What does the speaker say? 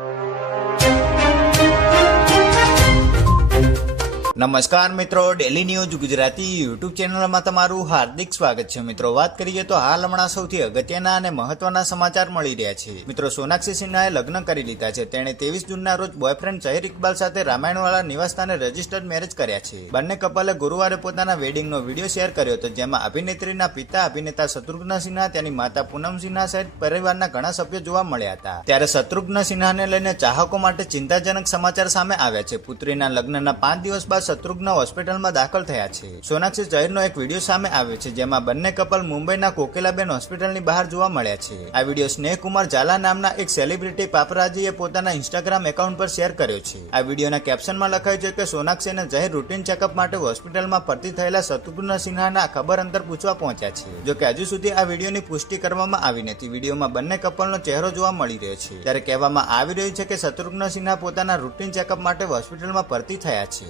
you. નમસ્કાર મિત્રો daily news Gujarati YouTube ચેનલમાં તમારું હાર્દિક સ્વાગત છે. મિત્રો, વાત કરીએ તો હાલ હમણાં સૌથી અગત્યના અને મહત્વના સમાચાર મળી રહ્યા છે. મિત્રો, સોનાક્ષી સિન્હાએ લગ્ન કરી લીધા છે. તેણે ત્રેવીસ જૂનના રોજ બોયફ્રેન્ડ શહેર ઇકબાલ સાથે રામાયણવાળા નિવાસસ્થાને રજીસ્ટર્ડ મેરેજ કર્યા છે. બંને કપલે ગુરુવારે પોતાના વેડિંગનો વીડિયો શેર કર્યો હતો, જેમાં અભિનેત્રીના પિતા, અભિનેતા શત્રુઘ્ન સિન્હા, તેની માતા પૂનમ સિન્હા સહિત પરિવારના ઘણા સભ્યો જોવા મળ્યા હતા. ત્યારે શત્રુઘ્ન સિન્હાને લઈને ચાહકો માટે ચિંતાજનક સમાચાર સામે આવ્યા છે. પુત્રીના લગ્નના પાંચ દિવસ બાદ શત્રુઘ્ન હોસ્પિટલમાં દાખલ થયા છે. સોનાક્ષી ચહેરનો એક વીડિયો સામે આવ્યો છે, જેમાં બંને કપલ મુંબઈના કોકિલાબેન હોસ્પિટલની બહાર જોવા મળ્યા છે. આ વીડિયો સ્નેહકુમાર ઝાલા નામના એક સેલિબ્રિટી પાપરાજીએ પોતાના ઇન્સ્ટાગ્રામ એકાઉન્ટ પર શેર કર્યો છે. આ વિડીયોના કેપ્શનમાં લખાયું છે કે સોનાક્ષી અને જહેર રૂટીન ચેકઅપ માટે હોસ્પિટલમાં ભરતી થયેલા શત્રુઘ્ન સિન્હાના ખબર અંતર પૂછવા પહોંચ્યા છે. જો કે હજુ સુધી આ વિડીયોની પુષ્ટિ કરવામાં આવી નથી. વિડીયોમાં બંને કપલનો ચહેરો જોવા મળી રહ્યો છે. ત્યારે કહેવામાં આવી રહ્યું છે કે શત્રુઘ્ન સિન્હા પોતાના રૂટીન ચેકઅપ માટે હોસ્પિટલમાં ભરતી થયા છે.